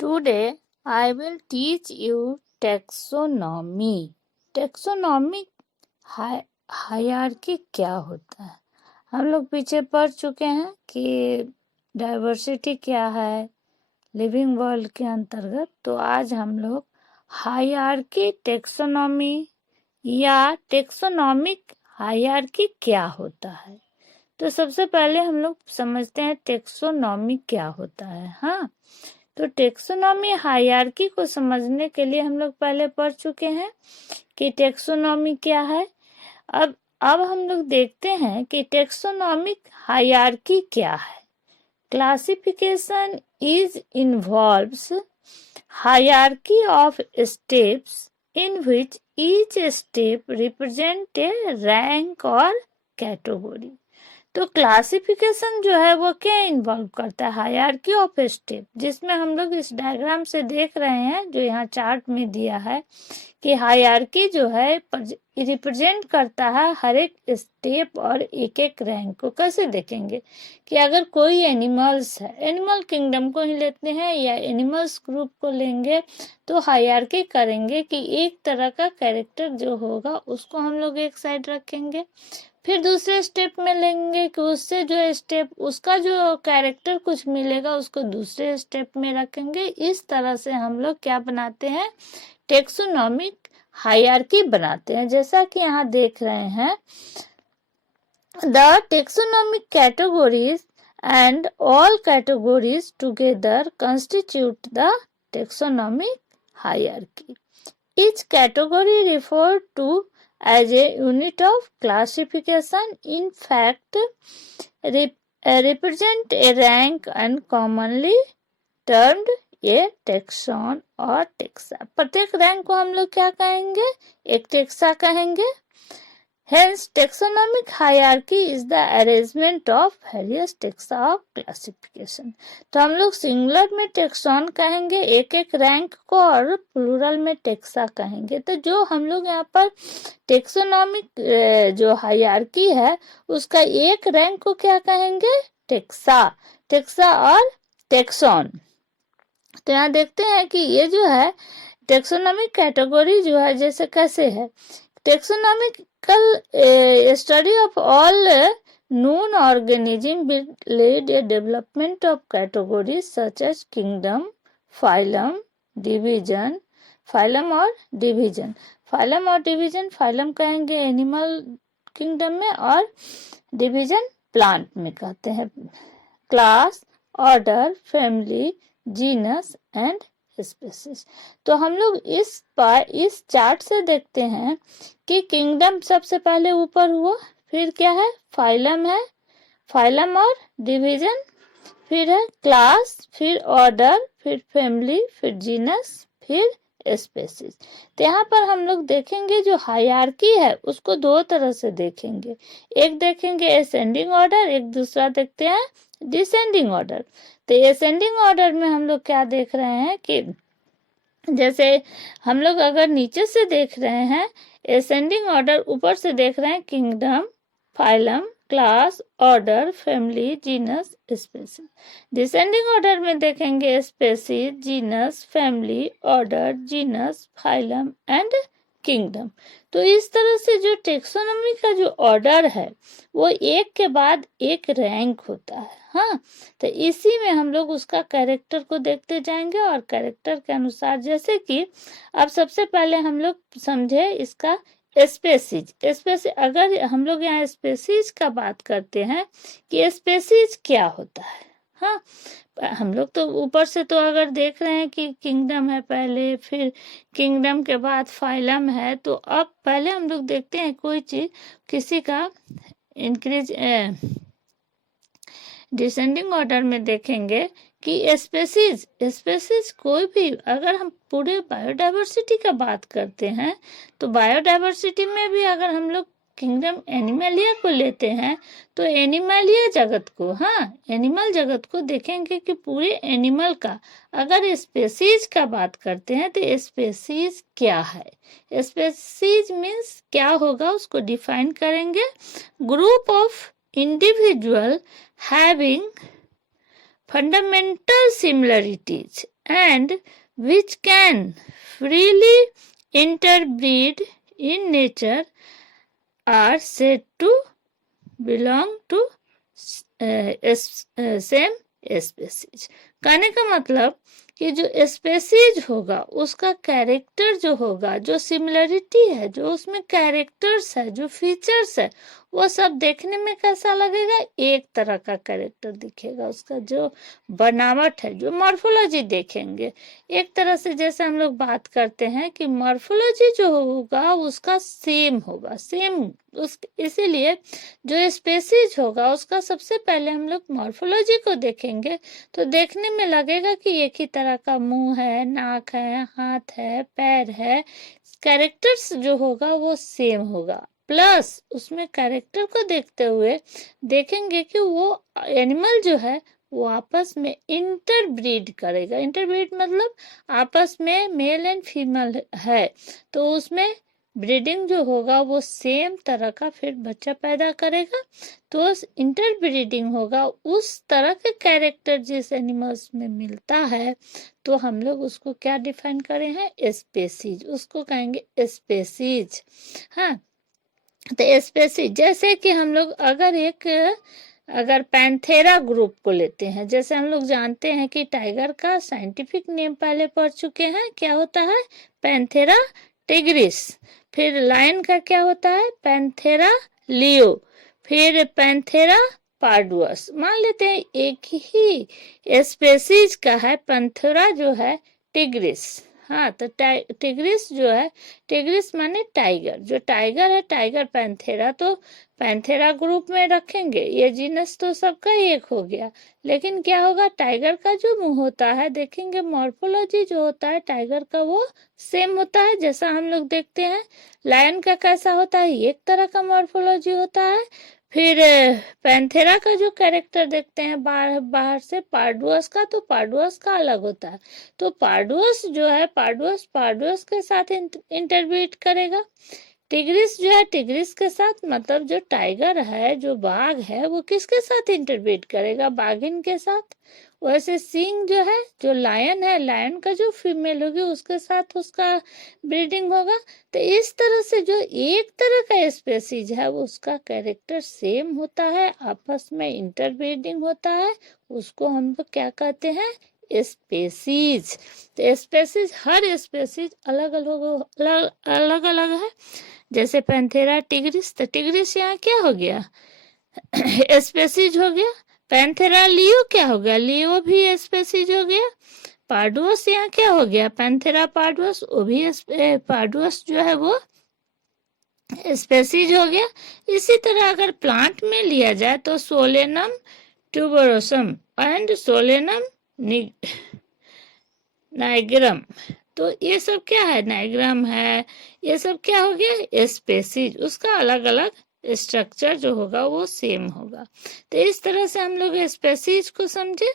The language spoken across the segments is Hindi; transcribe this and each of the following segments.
Today I will teach you taxonomy. Taxonomy hierarchy क्या होता है? हम लोग पीछे पढ़ चुके हैं कि डाइवर्सिटी क्या है लिविंग वर्ल्ड के अंतर्गत। तो आज हम लोग हायरार्की टेक्सोनॉमी या टेक्सोनॉमिक हायरार्की क्या होता है। तो सबसे पहले हम लोग समझते हैं टेक्सोनॉमी क्या होता है। हाँ, तो टेक्सोनॉमी हायरार्की को समझने के लिए हम लोग पहले पढ़ चुके हैं कि टेक्सोनॉमी क्या है। अब हम लोग देखते हैं कि टेक्सोनॉमिक हायरार्की क्या है। Classification is involves hierarchy of steps in which each step represent A rank और कैटेगरी। तो क्लासिफिकेशन जो है वो क्या इन्वॉल्व करता है? हायरार्की ऑफ स्टेप, जिसमें हम लोग इस डायग्राम से देख रहे हैं जो यहाँ चार्ट में दिया है कि हायरार्की जो है रिप्रेजेंट करता है हर एक स्टेप और एक एक रैंक को। कैसे देखेंगे कि अगर कोई एनिमल्स है, एनिमल किंगडम को ही लेते हैं या एनिमल्स ग्रुप को लेंगे, तो हायरार्की करेंगे कि एक तरह का कैरेक्टर जो होगा उसको हम लोग एक साइड रखेंगे, फिर दूसरे स्टेप में लेंगे कि उससे जो स्टेप उसका जो कैरेक्टर कुछ मिलेगा उसको दूसरे स्टेप में रखेंगे। इस तरह से हम लोग क्या बनाते हैं? टेक्सोनॉमिक हायरार्की बनाते हैं। जैसा कि यहाँ देख रहे हैं, the taxonomic categories and all categories together constitute the taxonomic hierarchy. Each category referred to as a unit of classification in fact represent a rank and commonly termed a taxon और टेक्सा। प्रत्येक रैंक को हम लोग क्या कहेंगे? एक टेक्सा कहेंगे। Hence, taxonomic hierarchy is the arrangement of various taxa of classification. तो हम लोग सिंगुलर में टेक्सॉन कहेंगे एक एक रैंक को, और प्लूरल में टेक्सा कहेंगे। तो जो हम लोग यहाँ पर टेक्सोनॉमिक जो हायरार्की है उसका एक रैंक को क्या कहेंगे? टेक्सा। टेक्सा और टेक्सॉन। तो यहाँ देखते हैं कि ये जो है टेक्सोनॉमिक कैटेगरी जो है जैसे कैसे है, taxonomical study of all known organism will lead a development of categories such as kingdom, phylum, division, phylum और division। phylum और division, phylum कहेंगे एनिमल किंगडम में और डिवीजन प्लांट में कहते हैं। Class, order, family, genus and species. तो हम लोग इस चार्ट से देखते हैं कि किंगडम सबसे पहले ऊपर हुआ, फिर क्या है? फाइलम है, फाइलम और डिवीजन, फिर है क्लास, फिर ऑर्डर, फिर फैमिली, फिर जीनस, फिर स्पीसीज। तो यहाँ पर हम लोग देखेंगे जो हायरार्की है उसको दो तरह से देखेंगे। एक देखेंगे असेंडिंग ऑर्डर, एक दूसरा देखते हैं डिसेंडिंग ऑर्डर। तो असेंडिंग ऑर्डर में हम लोग क्या देख रहे हैं कि जैसे हम लोग अगर नीचे से देख रहे हैं असेंडिंग ऑर्डर, ऊपर से देख रहे हैं kingdom, phylum, class, order, family, genus, species. Descending order में देखेंगे species, genus, family, order, genus, phylum and kingdom. तो इस तरह से जो टेक्सोनॉमी का जो ऑर्डर है वो एक के बाद एक रैंक होता है। हाँ, तो इसी में हम लोग उसका कैरेक्टर को देखते जाएंगे और कैरेक्टर के अनुसार, जैसे कि अब सबसे पहले हम लोग समझे इसका स्पेसीज। स्पेसीज, अगर हम लोग यहाँ स्पेसीज का बात करते हैं कि स्पेसीज क्या होता है। हाँ, हम लोग तो ऊपर से तो अगर देख रहे हैं कि किंगडम है पहले, फिर किंगडम के बाद फाइलम है, तो अब पहले हम लोग देखते हैं कोई चीज किसी का इंक्रीज डिसेंडिंग ऑर्डर में देखेंगे कि स्पेसीज कोई भी, अगर हम पूरे बायोडाइवर्सिटी का बात करते हैं तो बायोडाइवर्सिटी में भी अगर हम लोग किंगडम एनिमलिया को लेते हैं तो एनिमलिया जगत को, हाँ, एनिमल जगत को देखेंगे कि पूरे एनिमल का, अगर स्पेसीज का बात करते हैं तो स्पेसीज क्या है। स्पेसीज मीन्स क्या होगा उसको डिफाइन करेंगे। Group of individual having fundamental similarities and which can freely interbreed in nature are said to belong to same species. कहने का मतलब कि जो स्पेसीज होगा उसका कैरेक्टर जो होगा, जो सिमिलरिटी है, जो उसमें कैरेक्टर्स है, जो फीचर्स है, वो सब देखने में कैसा लगेगा, एक तरह का कैरेक्टर दिखेगा। उसका जो बनावट है, जो मॉर्फोलॉजी देखेंगे, एक तरह से जैसे हम लोग बात करते हैं कि मॉर्फोलॉजी जो होगा उसका सेम होगा, सेम उस इसीलिए जो स्पेसीज होगा उसका सबसे पहले हम लोग मॉर्फोलॉजी को देखेंगे तो देखने में लगेगा कि एक ही तरह का मुंह है, नाक है, हाथ है, पैर है, कैरेक्टर्स जो होगा वो सेम होगा। प्लस उसमें कैरेक्टर को देखते हुए देखेंगे कि वो एनिमल जो है वो आपस में इंटरब्रीड करेगा। इंटरब्रीड मतलब आपस में मेल एंड फीमेल है तो उसमें ब्रीडिंग जो होगा वो सेम तरह का फिर बच्चा पैदा करेगा। तो इंटरब्रीडिंग होगा, उस तरह के कैरेक्टर जिस एनिमल्स में मिलता है तो हम लोग उसको क्या डिफाइन करें हैं, स्पेसीज, उसको कहेंगे स्पेसीज। हाँ, तो स्पेसीज जैसे कि हम लोग अगर पैंथेरा ग्रुप को लेते हैं, जैसे हम लोग जानते हैं कि टाइगर का साइंटिफिक नेम पहले पढ़ चुके हैं, क्या होता है, पैंथेरा टिग्रिस। फिर लायन का क्या होता है, पैंथेरा लियो। फिर पैंथेरा पार्डुअस। मान लेते हैं एक ही स्पेसीज का है पैंथेरा जो है टिग्रिस। हाँ, तो टिग्रिस जो है, टिग्रिस माने टाइगर, जो टाइगर है टाइगर पैंथेरा, तो पैंथेरा ग्रुप में रखेंगे। ये जीनस तो सबका एक हो गया, लेकिन क्या होगा, टाइगर का जो मुंह होता है देखेंगे, मॉर्फोलॉजी जो होता है टाइगर का वो सेम होता है जैसा हम लोग देखते हैं। लायन का कैसा होता है, एक तरह का मॉर्फोलॉजी होता है। फिर पैंथेरा का जो कैरेक्टर देखते हैं बाहर से पार्डुअस का, तो पार्डुअस का अलग होता है। तो पार्डुअस जो है पार्डुअस के साथ इंटरब्रीड करेगा। टिग्रिस जो है टिग्रिस के साथ, मतलब जो टाइगर है, जो बाघ है, वो किसके साथ इंटरब्रीड करेगा, बाघिन के साथ। वैसे सिंह जो है, जो लायन है, लायन का जो फीमेल होगी उसके साथ उसका ब्रीडिंग होगा। तो इस तरह से जो एक तरह का स्पेसीज है उसका कैरेक्टर सेम होता है, आपस में इंटरब्रीडिंग होता है, उसको हम लोग क्या कहते हैं, स्पेसीज। तो स्पेसीज, हर स्पेसीज अलग अलग है। जैसे पैंथेरा टिग्रिस, तो टिग्रिस यहाँ क्या हो गया, स्पेसीज हो गया। पैंथेरा लियो क्या हो गया, लियो भी स्पेसीज हो गया। पार्डुअस यहाँ क्या हो गया, पैंथेरा पार्डुअस, वो भी पार्डुअस जो है वो स्पेसीज हो गया। इसी तरह अगर प्लांट में लिया जाए तो Solanum tuberosum and Solanum nigrum, तो ये सब क्या है, नाइग्राम है, ये सब क्या हो गया, स्पेसीज। उसका अलग अलग स्ट्रक्चर जो होगा वो सेम होगा। तो इस तरह से हम लोग स्पेसीज को समझे।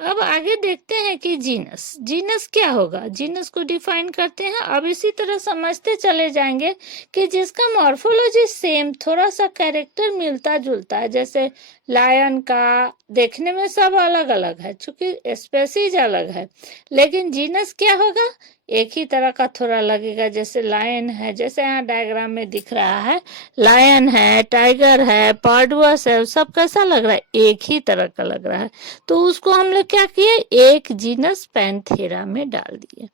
अब आगे देखते हैं कि जीनस, जीनस क्या होगा, जीनस को डिफाइन करते हैं। अब इसी तरह समझते चले जाएंगे कि जिसका मॉर्फोलॉजी सेम, थोड़ा सा कैरेक्टर मिलता जुलता है, जैसे लायन का देखने में सब अलग अलग है, चूंकि स्पेसीज अलग है, लेकिन जीनस क्या होगा, एक ही तरह का थोड़ा लगेगा। जैसे लायन है, जैसे यहाँ डायग्राम में दिख रहा है, लायन है, टाइगर है, पार्डुअस है, सब कैसा लग रहा है, एक ही तरह का लग रहा है। तो उसको हम लोग क्या किए, एक जीनस पैंथेरा में डाल दिए।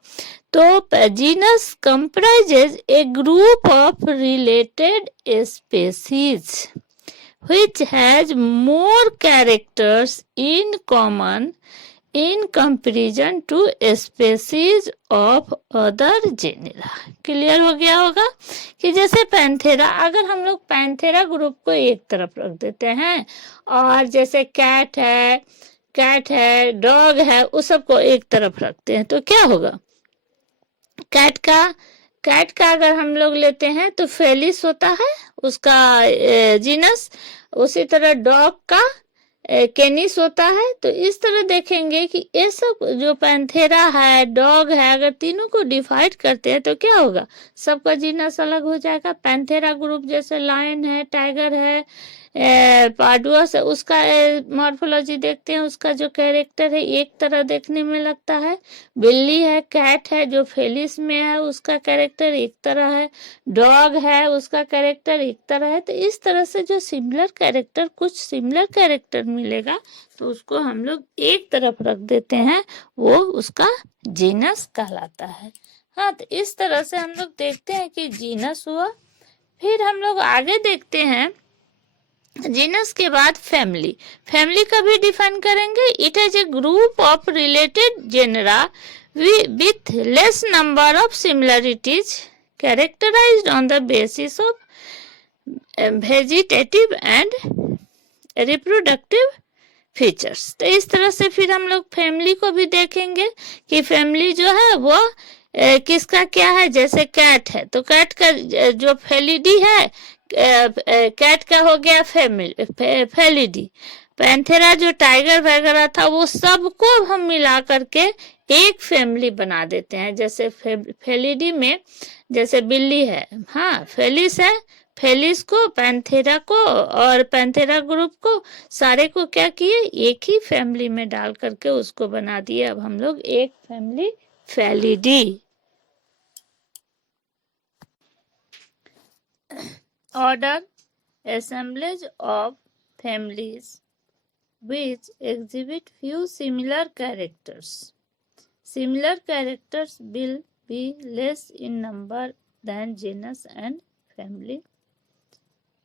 तो genus comprises A group of related species which has more characters in common in comparison to species of other genera। Clear हो गया होगा कि जैसे पैंथेरा, अगर हम लोग पैंथेरा ग्रुप को एक तरफ रख देते हैं और जैसे कैट है, डॉग है, उस सबको एक तरफ रखते हैं तो क्या होगा, कैट का अगर हम लोग लेते हैं तो फेलिस होता है उसका जीनस, उसी तरह डॉग का केनिस होता है। तो इस तरह देखेंगे कि ये सब जो पैंथेरा है, डॉग है, अगर तीनों को डिवाइड करते हैं तो क्या होगा, सबका जीनस अलग हो जाएगा। पैंथेरा ग्रुप जैसे लायन है, टाइगर है, पाडुआ से उसका मॉर्फोलॉजी देखते हैं। उसका जो कैरेक्टर है एक तरह देखने में लगता है। बिल्ली है, कैट है जो फेलिस में है, उसका कैरेक्टर एक तरह है। डॉग है, उसका कैरेक्टर एक तरह है। तो इस तरह से जो सिमिलर कैरेक्टर, कुछ सिमिलर कैरेक्टर मिलेगा तो उसको हम लोग एक तरफ रख देते हैं, वो उसका जीनस कहलाता है। हाँ, तो इस तरह से हम लोग देखते हैं कि जीनस हुआ। फिर हम लोग आगे देखते हैं, जीनस के बाद फैमिली। फैमिली का भी डिफाइन करेंगे। It is a group of related genera with less number of similarities characterized on the basis of vegetative and reproductive features. तो इस तरह से फिर हम लोग फैमिली को भी देखेंगे कि फैमिली जो है वो किसका क्या है। जैसे कैट है तो कैट का जो फेलिडी है, कैट का हो गया फेलिडी। पैंथेरा जो टाइगर वगैरह था वो सबको हम मिला करके एक फैमिली बना देते हैं। जैसे फेलिडी में जैसे बिल्ली है, हाँ फेलिस है, फेलिस को, पैंथेरा को और पैंथेरा ग्रुप को सारे को क्या किए, एक ही फैमिली में डाल करके उसको बना दिए। अब हम लोग एक family Felidae. Order assemblage of families which exhibit few similar characters. Similar characters will be less in number than genus and family.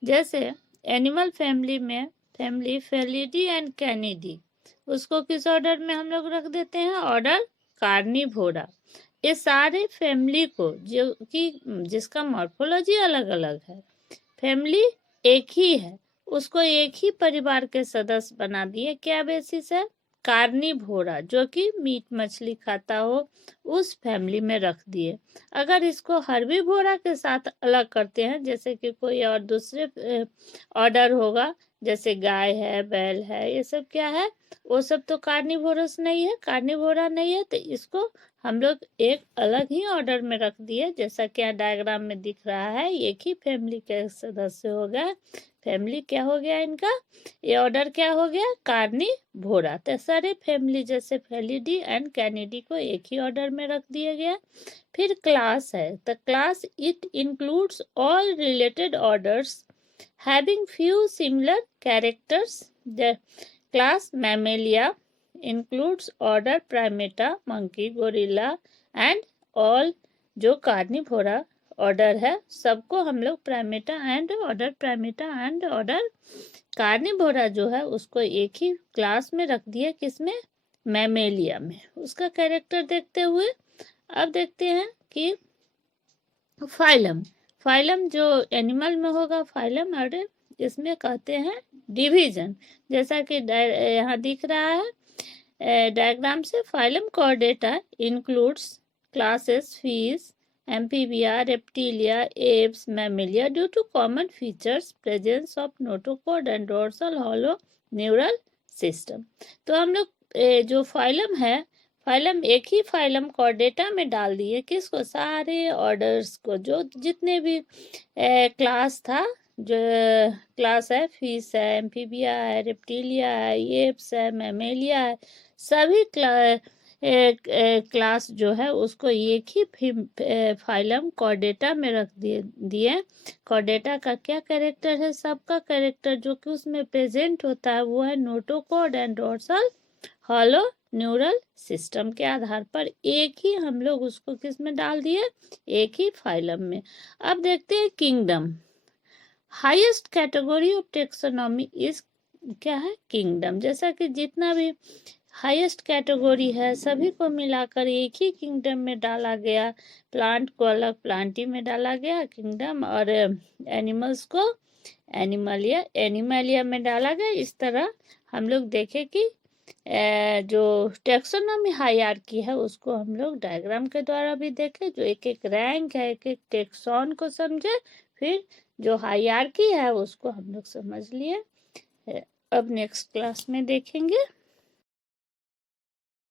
जैसे एनिमल फैमिली में फैमिली फेलिडी एंड कैनिडी, उसको किस ऑर्डर में हम लोग रख देते हैं, ऑर्डर कार्निवोरा। ये सारे फैमिली को जो कि जिसका मॉर्फोलॉजी अलग अलग है, फैमिली एक ही है, उसको एक ही परिवार के सदस्य बना दिए। क्या बेसिस है, कार्निवोरा, जो कि मीट मछली खाता हो उस फैमिली में रख दिए। अगर इसको हर्बीवोरा के साथ अलग करते हैं, जैसे कि कोई और दूसरे ऑर्डर होगा, जैसे गाय है, बैल है, ये सब क्या है, वो सब तो कार्निवोरस नहीं है, कार्निवोरा नहीं है। तो इसको हम लोग एक अलग ही ऑर्डर में रख दिए, जैसा क्या डायग्राम में दिख रहा है। एक ही फैमिली के सदस्य हो गया, फैमिली क्या हो गया इनका, ये ऑर्डर क्या हो गया, कार्निवोरा। तो सारे फैमिली जैसे फेलिडी एंड कैनिडी को एक ही ऑर्डर में रख दिया गया। फिर क्लास है, तो class it includes all related orders having few similar characters. The class Mammalia includes order Primata, monkey, gorilla and all जो कार्निवोरा ऑर्डर है सबको हम लोग प्राइमेटा एंड ऑर्डर कार्निवोरा जो है उसको एक ही क्लास में रख दिया। किसमें, मैमेलिया में। उसका कैरेक्टर देखते हुए अब देखते हैं कि फाइलम। फाइलम जो एनिमल में होगा फाइलम, और इसमें कहते हैं डिवीजन, जैसा कि यहाँ दिख रहा है डायग्राम से। Phylum chordata includes classes fish, amphibia, reptilia, aves, mammalia due to common features presence of notochord and dorsal hollow neural system. तो हम लोग जो फाइलम है, फाइलम एक ही फाइलम कॉर्डेटा में डाल दिए। किसको, सारे ऑर्डर्स को, जो जितने भी क्लास था, जो क्लास है, फिश है, एम्फीबिया है, रेप्टिलिया है, एप्स है, मैमेलिया है, सभी क्लास जो है उसको एक ही फाइलम कॉर्डेटा में रख दिए। कॉर्डेटा का क्या कैरेक्टर है, सबका कैरेक्टर जो कि उसमें प्रेजेंट होता है वो है notochord and dorsal hollow neural system के आधार पर एक ही हम लोग उसको किस में डाल दिए, एक ही फाइलम में। अब देखते हैं kingdom. Highest category of taxonomy is क्या है, किंगडम। जैसा कि जितना भी हाईएस्ट कैटेगरी है सभी को मिलाकर एक ही किंगडम में डाला गया। प्लांट को अलग प्लांटी में डाला गया किंगडम, और एनिमल्स को एनिमलिया में डाला गया। इस तरह हम लोग देखें कि जो टेक्सोनॉमी हायरार्की है उसको हम लोग डायग्राम के द्वारा भी देखें, जो एक एक रैंक है, एक एक टेक्सॉन को समझे, फिर जो हायरार्की है उसको हम लोग समझ लिए। अब नेक्स्ट क्लास में देखेंगे।